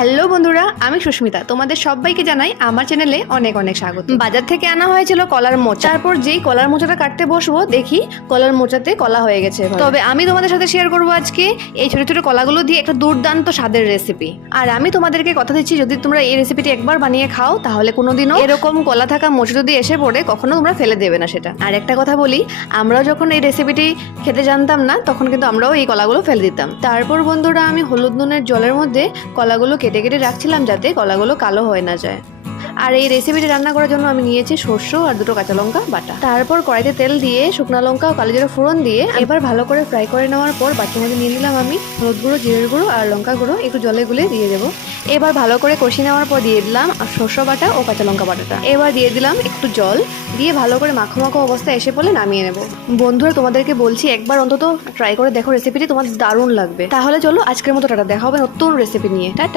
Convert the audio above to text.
Hello বন্ধুরা, আমি সুস্মিতা। তোমাদের সবাইকে জানাই আমার চ্যানেলে অনেক অনেক স্বাগত। বাজার থেকে আনা হয়েছিল কলার মোচা। তারপর যেই কলার মোচাটা কাটতে বসবো দেখি কলার মোচাতে কলা হয়ে গেছে। তবে আমি তোমাদের সাথে শেয়ার করবো আজকে এই ছোট ছোট কলাগুলো দিয়ে একটা দুর্দান্ত স্বাদের রেসিপি। আর আমি তোমাদেরকে কথা দিচ্ছি, যদি তোমরা এই রেসিপিটি একবার বানিয়ে খাও তাহলে কোনোদিনও এরকম কলা থাকা মোচা যদি এসে পড়ে কখনো তোমরা ফেলে দেবে না সেটা। আর একটা কথা বলি, আমরাও যখন এই রেসিপিটি খেতে জানতাম না তখন কিন্তু আমরাও এই কলাগুলো ফেলে দিতাম। তারপর বন্ধুরা আমি হলুদ নুনের জলের মধ্যে কলাগুলো কেটে কেটে রাখছিলাম যাতে কলাগুলো কালো হয়ে না যায়। আর এই রেসিপিটি রান্না করার জন্য আমি নিয়েছি সর্ষে আর দুটো কাঁচা লঙ্কা বাটা। তারপর কড়াইতে তেল দিয়ে শুকনো লঙ্কা ও কালো জিরা ফোড়ন দিয়ে এবার ভালো করে ফ্রাই করে নেওয়ার পর বাটির মধ্যে নিয়ে নিলাম আমি হলুদ গুঁড়ো, জিরের গুঁড়ো আর লঙ্কা গুঁড়ো, একটু জলে গুলে দিয়ে দেবো। এবার ভালো করে কষিয়ে নেওয়ার পর দিয়ে দিলাম সর্ষে বাটা ও কাঁচা লঙ্কা বাটাটা। এবার দিয়ে দিলাম একটু জল দিয়ে ভালো করে মাখো মাখো অবস্থায় এসে পড়লে নামিয়ে নেবো। বন্ধুরা তোমাদেরকে বলছি একবার অন্তত ট্রাই করে দেখো রেসিপিটি, তোমার দারুণ লাগবে। তাহলে চলো আজকের মতো টাটা, দেখা হবে নতুন রেসিপি নিয়ে। টাটা।